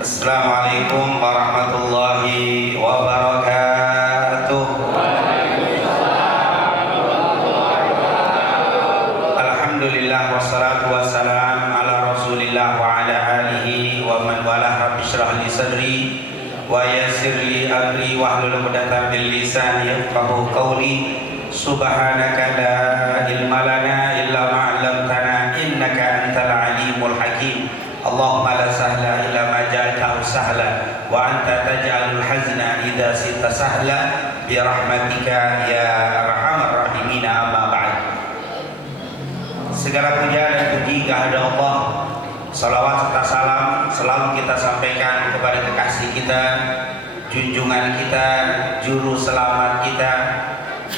Assalamualaikum warahmatullahi wabarakatuh. Alhamdulillah wassalatu wassalam ala rasulillah wa ala alihi wa man walah. Rabbi shrah li sadri wa yassir li amri wahlul 'uqdatam min lisani yafqahu qawli. Subhanaka la ilma lana illa ma 'allamtana innaka antal alimul hakim. Allahumma la sahla illa ma ja'altahu sahla wa anta taj'alul hazna idza sita sahla bi rahmatika ya arhamar rahimin. Amma ba'd. Segala puja dan puji kehadirat Allah, salawat serta salam selalu kita sampaikan kepada kekasih kita, junjungan kita, juru selamat kita,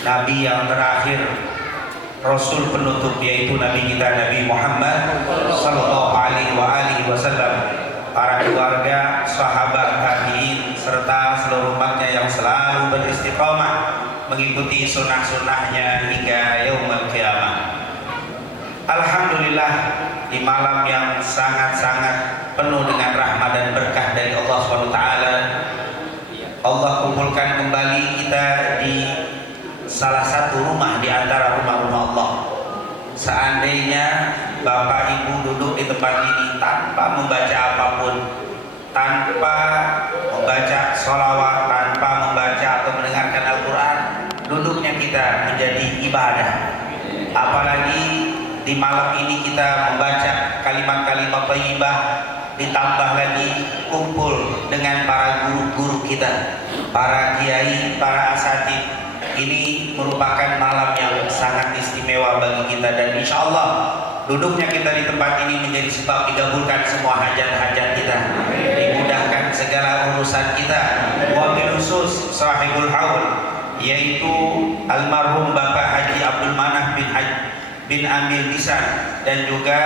Nabi yang terakhir, Rasul penutup, yaitu Nabi kita Nabi Muhammad sallallahu alaihi wasallam, para keluarga, sahabat, tabi'in serta seluruh umatnya yang selalu beristiqamah mengikuti sunnah-sunnahnya hingga yaumul qiyamah. Alhamdulillah, di malam yang sangat-sangat penuh dengan rahmat dan berkah dari Allah SWT, Allah kumpulkan kembali kita di salah satu rumah di antara rumah-rumah Allah. Seandainya Bapak Ibu duduk di tempat ini tanpa membaca apapun, tanpa membaca sholawat, tanpa membaca atau mendengarkan Al-Quran, duduknya kita menjadi ibadah. Apalagi di malam ini kita membaca kalimat-kalimat thayyibah, ditambah lagi kumpul dengan para guru-guru kita, para kiai, para asatidz. Ini merupakan malam yang sangat istimewa bagi kita, dan insya Allah duduknya kita di tempat ini menjadi sebab dikabulkan semua hajat-hajat kita, dimudahkan segala urusan kita. Wabil khusus sahibul haul, yaitu almarhum Bapak Haji Abdul Manaf bin Amil Lisan, dan juga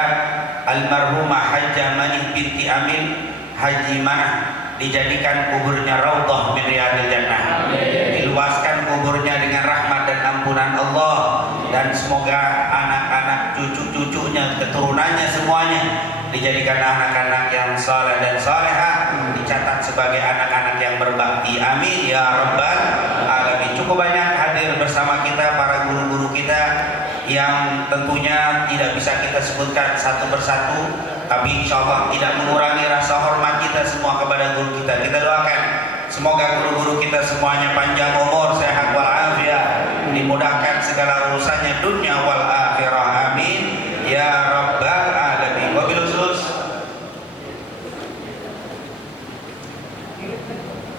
almarhumah Hajjah Manih binti Amil Haji Manah, dijadikan kuburnya raudhah min riyadil jannah, diluaskan kuburnya dengan rahmat dan ampunan Allah, dan semoga anak-anak, cucu-cucunya, keturunannya semuanya dijadikan anak-anak yang saleh dan salehah, dicatat sebagai anak-anak yang berbakti. Amin ya rabbal alamin. Cukup banyak hadir bersama kita para guru-guru kita yang tentunya tidak bisa kita sebutkan satu persatu, tapi insya Allah tidak mengurangi rasa hormat kita semua kepada guru kita. Kita doakan semoga guru-guru kita semuanya panjang umur, sehat walafiat, dimudahkan segala urusannya dunia wal akhirah. Amin ya rabbal alamin.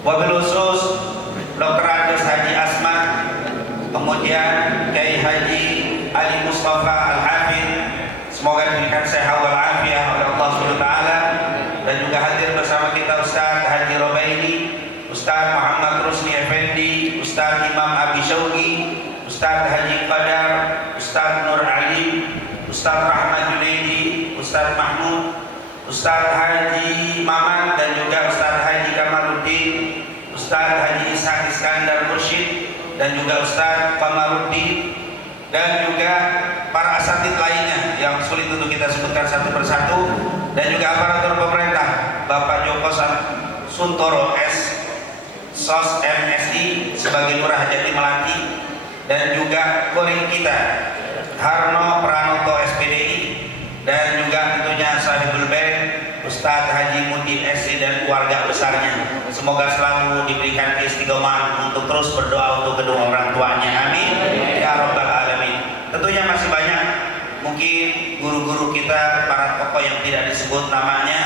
Wabil khusus Dr. Andes Haji Asman, kemudian Kiai Haji Ali Mustafa Al-Hafidh, semoga diberikan sehat walafiat oleh Allah SWT. Dan juga hadir bersama kita Ustaz Haji Robaini, Ustaz Muhammad Rusni Effendi, Ustaz Imam Abi Syauqi, Ustaz Haji Qadar, Ustaz Nur Ali, Ustaz Rahmat Junaidi, Ustaz Mahmud, Ustaz Haji Maman, dan juga Ustaz Haji Kamaluddin, Ustaz Haji Ishaq Iskandar Mursyid, dan juga Ustaz Kamaluddin, dan juga para asatidz lainnya yang sulit untuk kita sebutkan satu persatu, dan juga aparatur pemerintah, Bapak Joko Suntoro SOS MSI sebagai Lurah Jati Melati, dan juga koring kita Harno Pranoto SPDI, dan juga tentunya Sahibul Bait Ustadz Haji Mudin SC dan keluarga besarnya. Semoga selalu diberikan keistiqomahan untuk terus berdoa untuk kedua orang tuanya. Amin ya rabbal alamin. Tentunya masih banyak mungkin guru-guru kita, para tokoh yang tidak disebut namanya,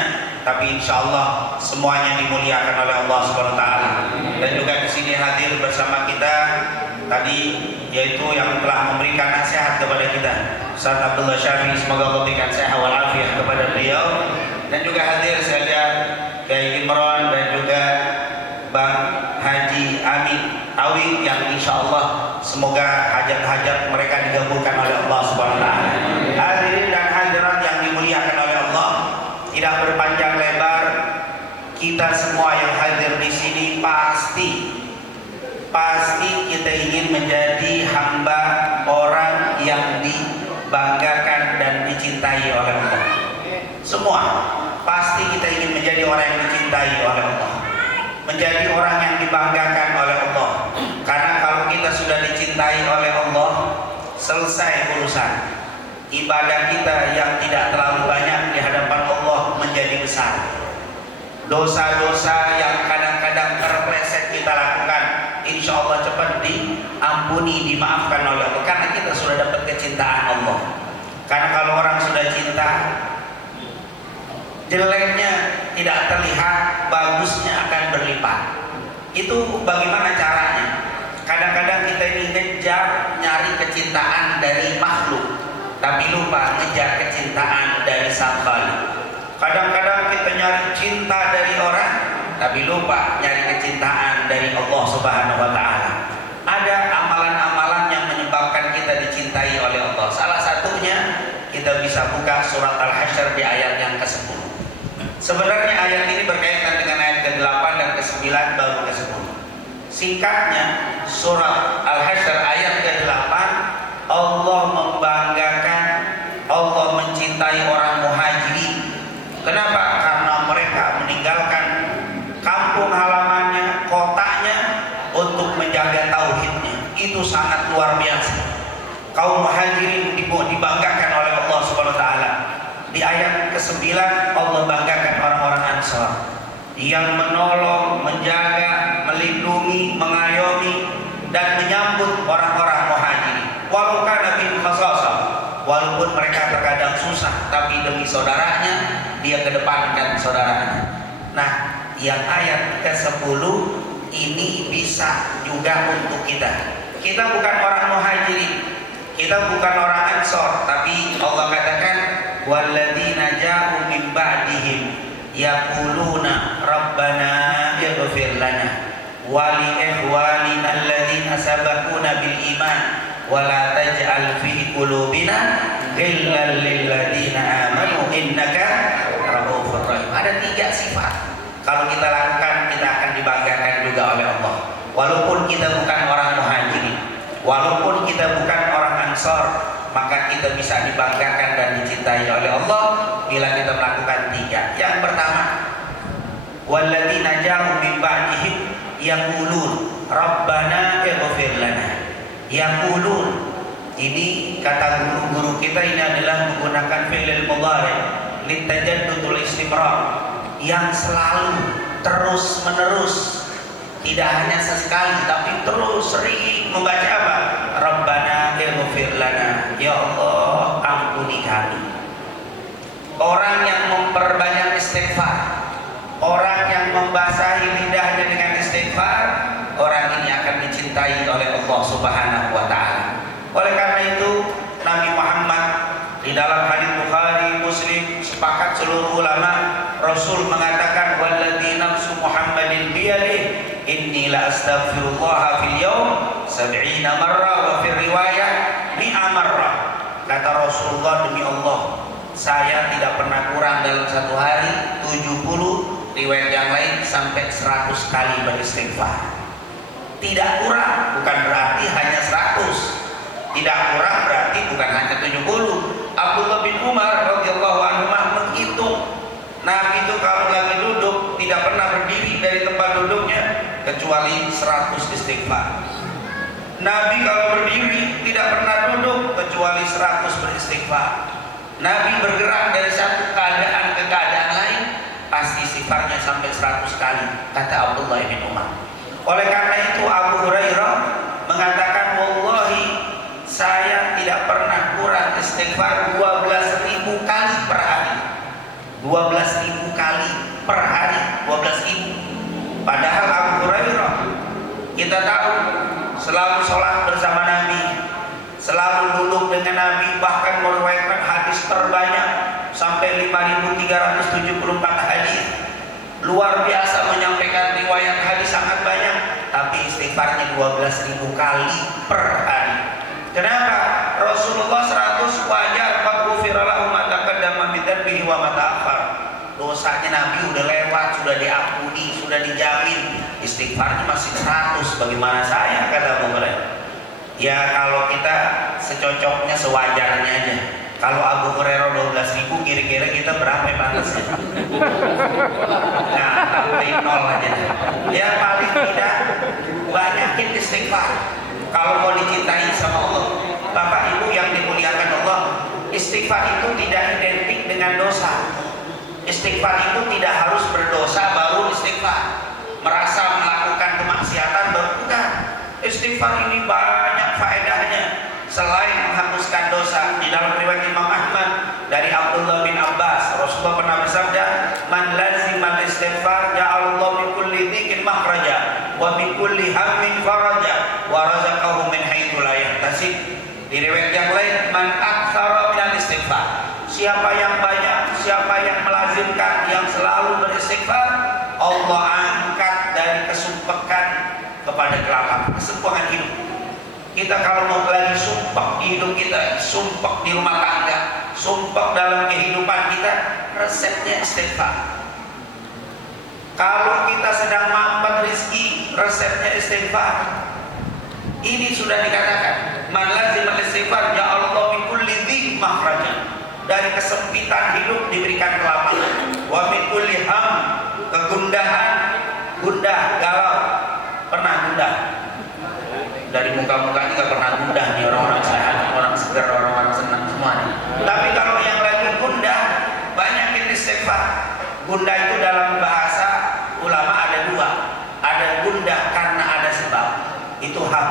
tapi insya Allah semuanya dimuliakan oleh Allah Subhanahu wa taala. Dan juga di sini hadir bersama kita tadi, yaitu yang telah memberikan nasihat kepada kita, Ustaz Abdullah Syafi, semoga Allah berikan sehat walafiat kepada beliau. Dan juga hadir saya lihat Kiai Imran dan juga Bang Haji Amin Awi, yang insya Allah semoga hajat-hajat mereka digabulkan oleh Allah Subhanahu wa taala. Hadirin dan hadirat yang dimuliakan oleh Allah, tidak berpanjang lebar, kita semua yang hadir di sini pasti kita ingin menjadi hamba orang yang dibanggakan dan dicintai oleh Allah. Semua pasti kita ingin menjadi orang yang dicintai menjadi orang yang dibanggakan oleh Allah. Karena kalau kita sudah dicintai oleh Allah, selesai urusan. Ibadah kita yang tidak terlalu banyak di hadapan Allah menjadi besar. Dosa-dosa yang kadang-kadang terpleset kita lakukan, insya Allah cepat diampuni, dimaafkan oleh Allah, karena kita sudah dapat kecintaan Allah. Karena kalau orang sudah cinta, jeleknya tidak terlihat, bagusnya akan berlipat. Itu bagaimana caranya? Kadang-kadang kita ini ngejar nyari kecintaan dari makhluk, tapi lupa ngejar kecintaan dari Sang Khalik. Kadang-kadang kita nyari cinta dari orang, tapi lupa nyari kecintaan dari Allah Subhanahu wa Ta'ala. Ada amalan-amalan yang menyebabkan kita dicintai oleh Allah. Salah satunya kita bisa buka surat Al-Hasyr di ayat yang ke-10. Sebenarnya ayat ini berkaitan dengan ayat ke-8 dan ke-9 baru ke-10. Singkatnya, surat Al-Hasyr ayat ke-8, Allah membanggakan, Allah mencintai orang muhajirin. Kenapa? Karena mereka meninggalkan kampung halamannya, kotanya untuk menjaga tauhidnya. Itu sangat luar biasa. Kaum muhajirin dibanggakan oleh Allah Subhanahu wa Ta'ala. Di ayat ke-9 Allah banggakan orang-orang Ansar yang menolong, menjaga, melindungi, mengayomi dan menyambut orang-orang muhajirin. Walau kana bihim khasasah, walaupun mereka terkadang susah, tapi demi saudaranya dia kedepankan saudaranya. Nah, yang ayat ke-10 ini bisa juga untuk kita. Kita bukan orang muhajirin, kita bukan orang Ansor, tapi Allah katakan walladzina ja'u min ba'dihim yaquluna rabbana ighfir lana wa li ikhwanina alladzina sabaquna bil iman wa la taj'al fi qulubina ghillan lil ladzina amanu innaka ra'ufur rahim. Ada 3 sifat. Kalau kita lakukan, kita akan dibanggakan juga oleh Allah. Walaupun kita bukan orang muhajirin, walaupun kita bukan orang Ansor, maka kita bisa dibanggakan dan dicintai oleh Allah bila kita melakukan 3. Yang pertama, walladzina ja'u min ba'dihim yaqulun rabbana ighfir lana. Yaqulun, ini kata guru-guru kita ini adalah menggunakan fi'il mudhari' litajaddudul istimrar, yang selalu terus menerus, tidak hanya sesekali tapi terus sering membaca apa? Rabbana ighfir lana, ya Allah ampuni kami. Orang yang memperbanyak istighfar, orang yang membasahi lidahnya dengan istighfar, orang ini akan dicintai oleh Allah Subhanahu wa Ta'ala. Oleh karena itu Nabi Muhammad di dalam hadis Bukhari, Muslim, sepakat seluruh ulama, Rasul mengatakan walladzi nafsu Muhammadin biyadihi inni la astaghfirullah fil yaum 70 marrah wa fil riwayah 100 marrah. Kata Rasulullah, demi Allah, saya tidak pernah kurang dalam satu hari 70, riwayat yang lain sampai 100 kali beristighfar. Tidak kurang bukan berarti hanya 100. Tidak kurang berarti bukan hanya 70. Abdullah bin Umar radhiyallahu anhu menghitung, Nabi itu kalau lagi duduk tidak pernah berdiri dari tempat duduknya kecuali 100 istighfar. Nabi kalau berdiri tidak pernah duduk kecuali 100 beristighfar. Nabi bergerak dari satu keadaan ke keadaan lain pasti istighfarnya sampai 100 kali, kata Abdullah bin Umar. Oleh karena itu Abu Hurairah mengatakan, wallahi saya tidak pernah kurang istighfar 12.000 kali per hari. 12.000 kali per hari, 12.000. Padahal Abu Hurairah kita tahu selalu sholat bersama Nabi, selalu duduk dengan Nabi, bahkan meriwayatkan hadis terbanyak sampai 5.374 hadis. Luar biasa menyampaikan riwayat hadis sangat banyak, tapi istighfarnya 12.000 kali per hari. Kenapa? Rasulullah 100 wajar qad ghufira lahu ma taqaddama min dzanbihi wa ma ta'akhkhar. Dosanya Nabi udah lewat, sudah diampuni, sudah dijamin. Istighfarnya masih 100. Bagaimana saya, kata Abu Hurairah. Ya kalau kita secocoknya, sewajarnya aja. Kalau Abu Hurairah 12.000, kira-kira kita berapa pantasnya? Nah, nol aja. Ya paling tidak banyakin istighfar. Kalau mau dicintai sama Allah, Bapak Ibu yang dimuliakan Allah, istighfar itu tidak identik dengan dosa. Istighfar itu tidak harus berdosa baru istighfar. Merasa melakukan kemaksiatan baru bukan. Istighfar ini banyak faedahnya selain menghapuskan dosa. Di dalam riwayat Imam Ahmad dari Abdullah bin Abbas, Rasulullah pernah bersabda, "Man lazimal istighfar ja'alallahu min kulli dhikin makhraja wa min kulli hammin faraja wa razaqahu min haitsu la yahtasib." Di riwayat yang lain, "Man aktsara minal istighfar." Siapa yang banyak, siapa yang melazimkan, yang selalu beristighfar, Allah angkat dari kesumpekan kepada kelaparan, kesumpekan hidup. Kita kalau mau lagi sumpek di hidup kita, sumpek di rumah tangga, sumpek dalam kehidupan kita, resepnya istighfar. Kalau kita sedang mampet rezeki, resepnya istighfar. Ini sudah dikatakan, man lazimal istighfar ja'alallahu min kulli dhik makhraja. Dari kesempitan hidup diberikan kelapangan. Wa min kulli ham, kegundahan, gundah, galau. Pernah gundah? Dari muka-muka juga pernah gundah nih, orang-orang sehat, orang segar, orang-orang senang semua nih. Tapi kalau yang lagi gundah, banyakin istighfar. Gundah itu dalam bahasa ulama ada dua. Ada gundah karena ada sebab, itu ham.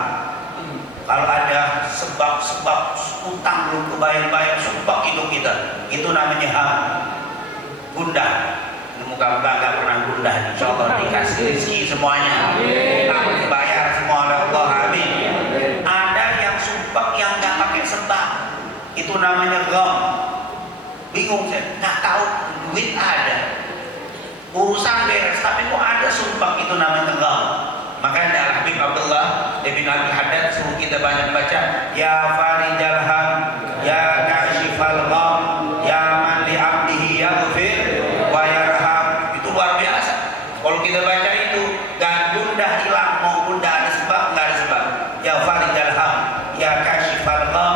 Kalau ada sebab-sebab utang belum kebayang-bayang, sumpah hidup kita, itu namanya ham. Gundah. Muka-muka gak pernah gundah, insya Allah dikasih rezeki semuanya. Amin. Bayar semua oleh Allah, amin. Ada yang sumpah yang gak pakai sebab, itu namanya gham. Bingung saya, gak tahu duit ada, urusan beres, tapi kok ada sumpah, itu namanya gham. Makanya Habib Abdullah bin Abi Haddad suruh kita banyak baca, ya farijal ham, ya kashifal gham, ya man li abdihi yaghfir wa yarham. Itu luar biasa. Kalau kita baca itu, gak gundah hilang, mau gundah ada sebab, nggak ada sebab. Ya farijal ham, ya kashifal gham,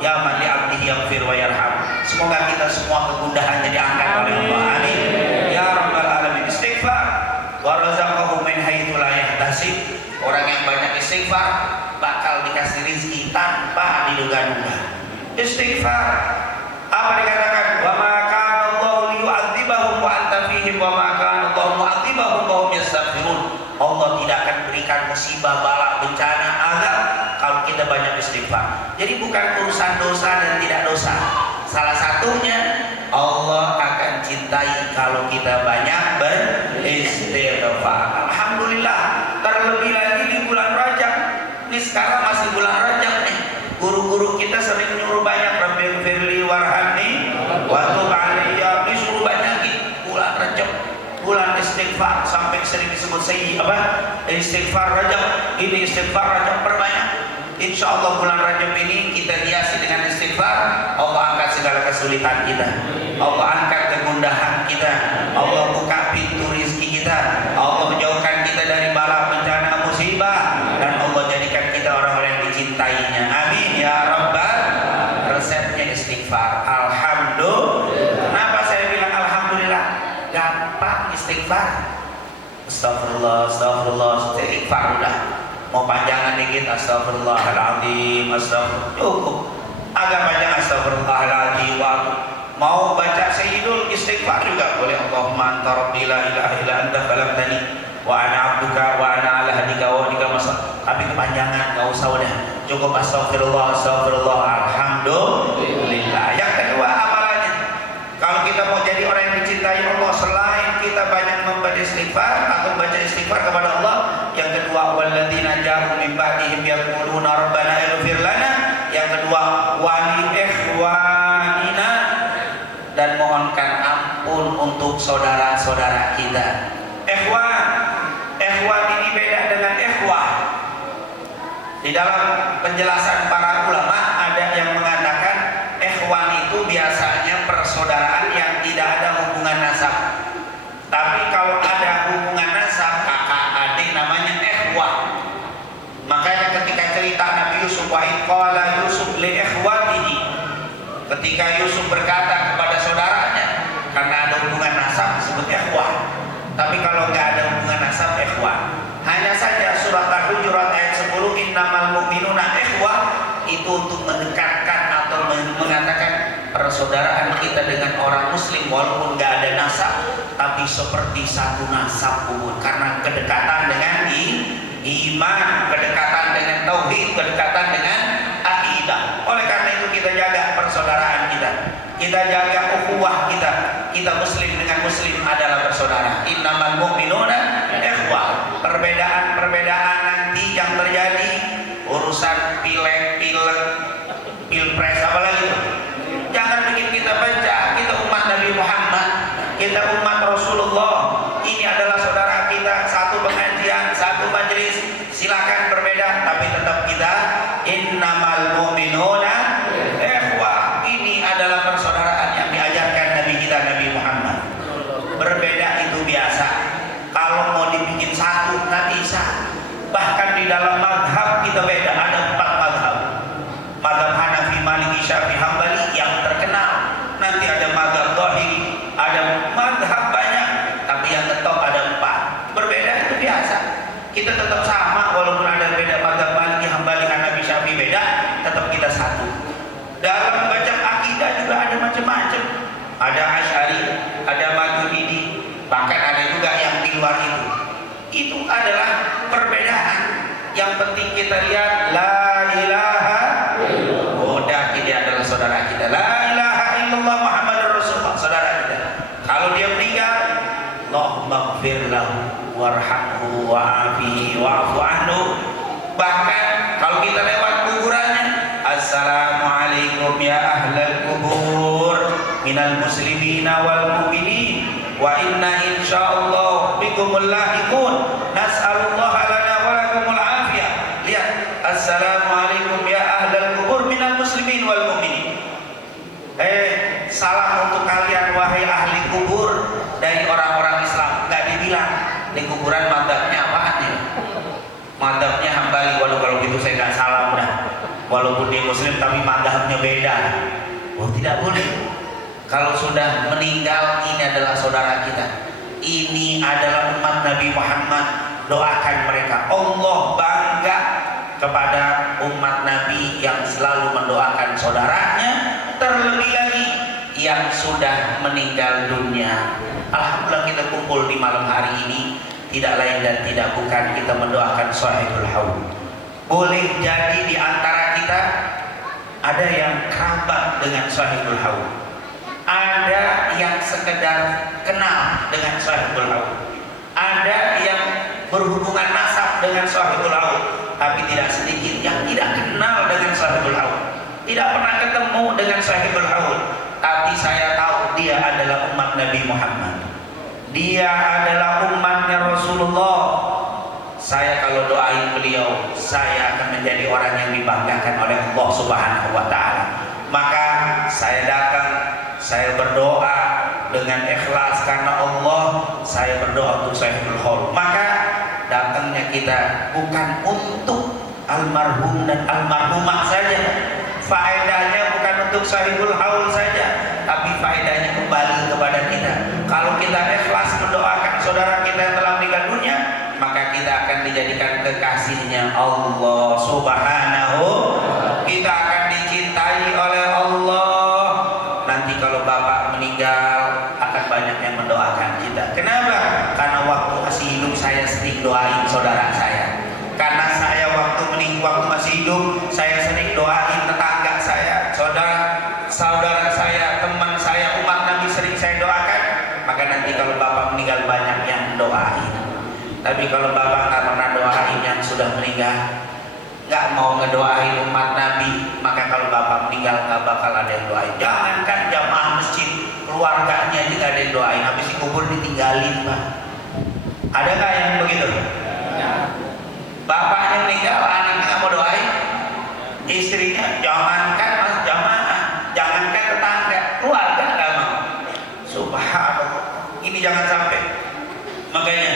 ya man li abdihi yaghfir wa yarham. Semoga kita semua kegundahan jadi angkat oleh Allah. Amin. Ya rabbal alamin. Istighfar wa razaqahu min haitsu la yahtasib. Orang yang banyak istighfar bakal dikasih rezeki tanpa diduga-duga. Istighfar apa dikatakan? Wa ma kana Allahu liyu'adzibahum wa anta fihim wa ma kana Allahu mu'adzibahum wa hum yastaghfirun. Allah tidak akan berikan musibah, bala, bencana, azab kalau kita banyak istighfar. Jadi bukan urusan dosa dan tidak dosa. Salah satunya Allah akan cintai kalau kita banyak beristighfar. Alhamdulillah, terlebih lagi di bulan Rajab. Ini sekarang masih bulan Rajab nih. Guru-guru kita sering nyuruh banyak, Rabbighfirli warhamni wa tub alayya. Disuruh banyak bulan Rajab, bulan istighfar, sampai sering disebut istighfar Rajab. Ini istighfar Rajab perbanyak. Insya Allah bulan Rajab ini kita hiasi dengan istighfar. Allah angkat segala kesulitan kita, Allah angkat kegundahan kita, Allah buka pintu rizki kita, Allah menjauhkan kita dari bala, bencana, musibah, dan Allah jadikan kita orang-orang yang dicintainya. Amin ya rabbal. Resepnya istighfar. Alhamdulillah. Kenapa saya bilang alhamdulillah? Gampang istighfar. Astagfirullah, astagfirullah, istighfar udah. Mau panjangan dikit, astagfirullahaladzim, astagfirullah, cukup. Agak panjang, astagfirullahaladzim. Mau baca sayyidul istighfar juga boleh. Allahumma anta rabbi la ilaha illa anta khalaqtani wa ana abduka wa ana ala hadika wa hadika masa. Tapi kepanjangan, gak usah udah. Cukup astagfirullah, astagfirullah, alhamdulillah. Yang kedua amalannya, kalau kita mau jadi orang yang dicintai Allah, selain kita banyak membaca istighfar atau baca istighfar kepada Allah, yang kedua walladzina ja'u min ba'dihim yaquluna rabbana ighfir lana. Yang kedua wali ikhwanina, dan mohonkan ampun untuk saudara-saudara kita. Ikhwan ini beda dengan ikhwah. Di dalam penjelasan para ulama ada yang mengatakan ikhwan itu biasanya persaudaraan yang tidak ada hubungan nasab. Tapi kalau ada hubungan nasab, kakak adik, namanya ikhwah. Makanya ketika cerita Nabi Yusuf, wa qala Yusuf li ikhwatihi, ketika Yusuf berkata kepada saudaranya, karena ada hubungan nasab disebut ikhwah. Tapi kalau nggak ada hubungan nasab, ikhwan. Hanya saja surat Al-Hujurat ayat 10, innamal mu'minuna ikhwah, itu untuk mendekatkan atau mengatakan persaudaraan kita dengan orang muslim walaupun nggak ada nasab, tapi seperti satu nasab umur, karena kedekatan dengan iman, kedekatan dengan tauhid, kedekatan dengan akidah. Oleh karena itu kita jaga persaudaraan kita jaga ukhuwah kita muslim dengan muslim adalah bersaudara. Innamal mu'minuna ikhwah. Perbedaan nanti yang terjadi urusan pilpres apalagi itu, jangan bikin kita baca. Kita umat Nabi Muhammad, kita umat Rasulullah, ini adalah saudara kita, satu pengajian, satu majelis. Silakan berbeda tapi tetap kita innamal mu'minuna ikhwah. Ini adalah persaudaraan yang diajarkan Nabi kita Nabi Muhammad. Berbeda itu biasa, kalau mau dibikin satu nggak bisa. Bahkan di dalam madhab kita beda, ada 4 madhab. Madhab Hanafi, Maliki, Syafi'i, Hambali yang terkenal. Nanti ada madhab Dhahiri, ada madhab banyak, tapi yang tetap ada 4. Berbeda itu biasa. Kita tetap sama walaupun ada beda madhab Maliki, Hambali, Hanafi, Syafi'i beda, tetap kita satu. Dalam baca akidah juga ada macam-macam. Ada Asy'ari, ada Maturidi, bahkan ada juga yang di luar itu. Itu adalah perbedaan. Yang penting kita lihat la ilaha illallah. Udah, ini adalah saudara kita. La ilaha illallah Muhammadur Rasulullah, saudara kita. Kalau dia meninggal, Allahumma ighfir lahu warhamhu wa'afihi wa'fu anhu. Bahkan kalau kita lewat kuburannya, assalamualaikum ya ahlal kubur minal muslimina wal mu'minin wa inna insyaallah bikumul lahiqun nas'alullaha lana wa lakumul afiyah. Lihat, assalamualaikum ya ahlal kubur minal muslimin wal mu'minin. Salam untuk kalian wahai ahli kubur dari orang-orang Islam. Enggak dibilang di kuburan madhabnya apaan ya? Madhabnya Hambali. Waduh, kalau gitu saya nggak salam dah. Walaupun dia muslim tapi madhabnya beda. Oh, tidak boleh. Kalau sudah meninggal, ini adalah saudara kita. Ini adalah umat Nabi Muhammad. Doakan mereka. Allah bangga kepada umat Nabi yang selalu mendoakan saudaranya, terlebih lagi yang sudah meninggal dunia. Alhamdulillah kita kumpul di malam hari ini tidak lain dan tidak bukan kita mendoakan sahibul haud. Boleh jadi di antara kita ada yang kerabat dengan sahibul haud, ada yang sekedar kenal dengan sahibul haud, ada yang berhubungan nasab dengan sahibul haud, tapi tidak sedikit yang tidak kenal dengan sahibul haud, tidak pernah ketemu dengan sahibul haud, tapi saya tahu dia adalah umat Nabi Muhammad, dia adalah umatnya Rasulullah. Saya kalau doain beliau, saya akan menjadi orang yang dibanggakan oleh Allah Subhanahu wa Ta'ala. Maka saya datang, saya berdoa dengan ikhlas karena Allah. Saya berdoa untuk sahibul haud. Maka datangnya kita bukan untuk almarhum dan almarhumah saja, faedahnya bukan untuk sahibul haul saja, tapi faedahnya kembali kepada kita. Kalau kita ikhlas mendoakan saudara kita yang telah meninggal dunia, maka kita akan dijadikan kekasihnya Allah Subhanahu. Kita akan dicintai oleh Allah. Nanti kalau Bapak meninggal, akan banyak yang mendoakan kita. Kenapa? Karena waktu masih hidup saya sering doain saudara saya. Karena saya waktu masih hidup, saya sering doain tetangga saya, saudara saya, teman saya, umat Nabi sering saya doakan. Maka nanti kalau Bapak meninggal banyak yang doain. Tapi kalau Bapak nggak pernah doain yang sudah meninggal, nggak mau ngedoain umat Nabi, maka kalau Bapak meninggal nggak bakal ada yang doain. Jangankan jamaah masjid, keluarganya juga ada yang doain. Habis dikubur ditinggalin, Pak. Ada nggak yang begitu? Bapaknya meninggal, anaknya nggak mau doain, istrinya jangankan mas jamaah, jangankan tetangga, keluarga nggak mau. Subhanallah, ini jangan sampai. Makanya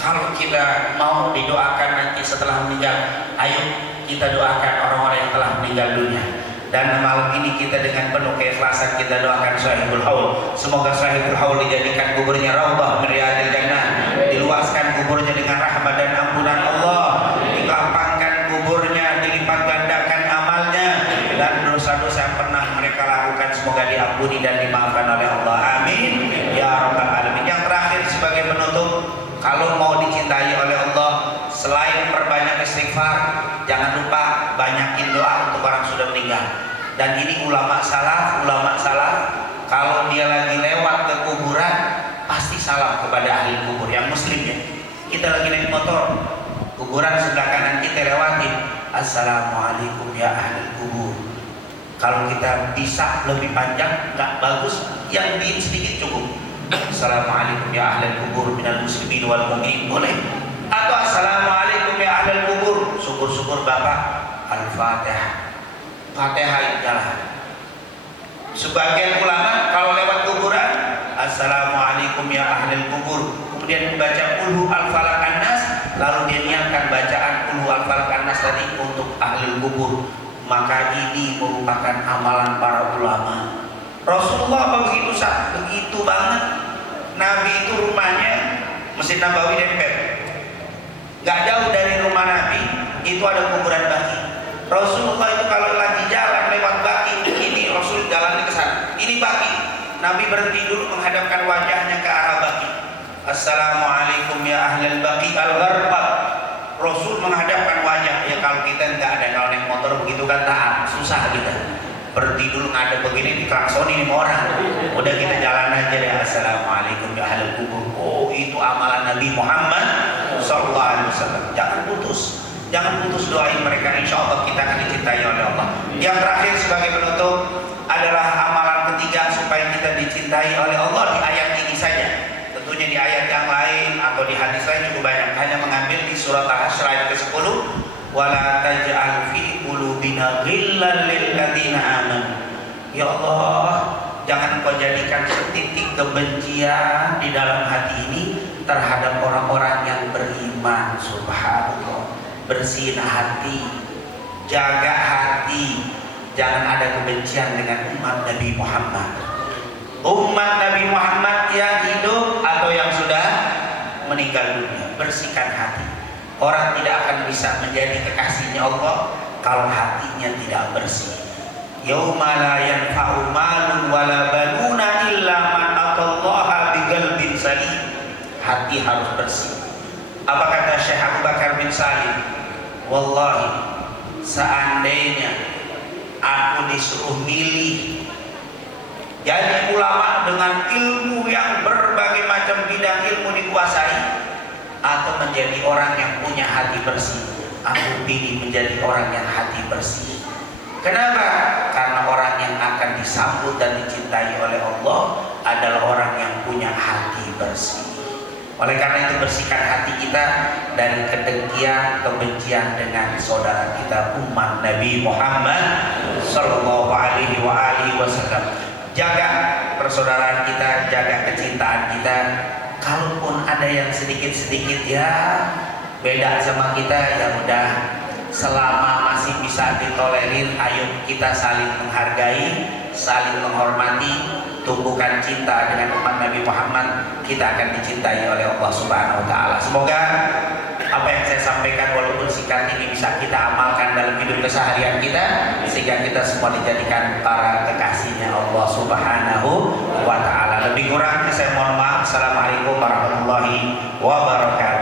kalau kita mau didoakan nanti setelah meninggal, ayo kita doakan orang-orang yang telah meninggal dunia. Dan malam ini kita dengan penuh keikhlasan kita doakan sahibul haul. Semoga sahibul haul dijadikan kuburnya raudhah min riyadil jannah. salam kepada ahli kubur yang muslim ya. Kita lagi naik motor, kuburan sebelah kanan kita lewatin, assalamualaikum ya ahli kubur. Kalau kita bisa lebih panjang nggak bagus, yang diem sedikit cukup. Assalamualaikum ya ahli kubur minal muslimin wal mu'minin boleh. Atau assalamualaikum ya ahli kubur, syukur-syukur bapak, al-fatihah. Fatihah adalah. Sebagian ulama kalau lewat kuburan, assalamualaikum ya ahli kubur, kemudian membaca qul al-falaq an-nas, lalu dia niatkan bacaan qul al-falaq an-nas tadi untuk ahli kubur. Maka ini merupakan amalan para ulama. Rasulullah begitu banget. Nabi itu rumahnya Masjid Nabawi dempet. Gak jauh dari rumah Nabi itu ada kuburan baki. Rasulullah itu kalau lagi jalan lewat baki ini, Rasul jalannya ke sana. Ini baki. Nabi berhenti dulu menghadapkan wajahnya ke arah baki. Assalamualaikum ya ahlal baki al-gharqad. Rasul menghadapkan wajah. Ya kalau kita nggak ada, kalau naik motor begitu kan taat, susah kita. Berhenti dulu ngadep begini diklaksoni 5 orang. Udah kita jalan aja ya. Assalamualaikum ya ahlal kubur. Oh itu amalan Nabi Muhammad sallallahu alaihi wasallam. Jangan putus doain mereka, insya Allah kita akan dicintai oleh Allah. Yang terakhir sebagai penutup adalah amalan ketiga supaya kita dicintai oleh Allah di ayat ini saja. Tentunya di ayat yang lain atau di hadis lain cukup banyak. Hanya mengambil di surat Al-Hasyr ayat ke-10, wala taj'al fi qulubina ghillan lil ladzina amanu. Ya Allah, jangan kau jadikan setitik kebencian di dalam hati ini terhadap orang-orang yang beriman. Subhanallah. Bersihin hati, jaga hati, jangan ada kebencian dengan umat Nabi Muhammad. Umat Nabi Muhammad yang hidup atau yang sudah meninggal dunia, bersihkan hati. Orang tidak akan bisa menjadi kekasihnya Allah kalau hatinya tidak bersih. Yauma la yanfa'u malun wala banuna illa man atallaha biqalbin salim. Hati harus bersih. Apa kata Syekh Abu Bakar bin Salim? Wallahi, seandainya aku disuruh milih jadi ulama dengan ilmu yang berbagai macam bidang ilmu dikuasai, atau menjadi orang yang punya hati bersih, aku pilih menjadi orang yang hati bersih. Kenapa? Karena orang yang akan disambut dan dicintai oleh Allah adalah orang yang punya hati bersih. Oleh karena itu bersihkan hati kita dari kedengkian, kebencian dengan saudara kita umat Nabi Muhammad sallallahu alaihi wasallam. Jaga persaudaraan kita, jaga kecintaan kita. Kalaupun ada yang sedikit-sedikit ya beda sama kita, ya udah, selama masih bisa ditolerir, ayo kita saling menghargai, saling menghormati. Tumbuhkan cinta dengan umat Nabi Muhammad, kita akan dicintai oleh Allah Subhanahu wa taala. Semoga apa yang saya sampaikan walaupun singkat ini bisa kita amalkan dalam hidup keseharian kita, sehingga kita semua dijadikan para kekasihnya Allah Subhanahu wa taala. Lebih kurangnya saya mohon maaf. Assalamualaikum warahmatullahi wabarakatuh.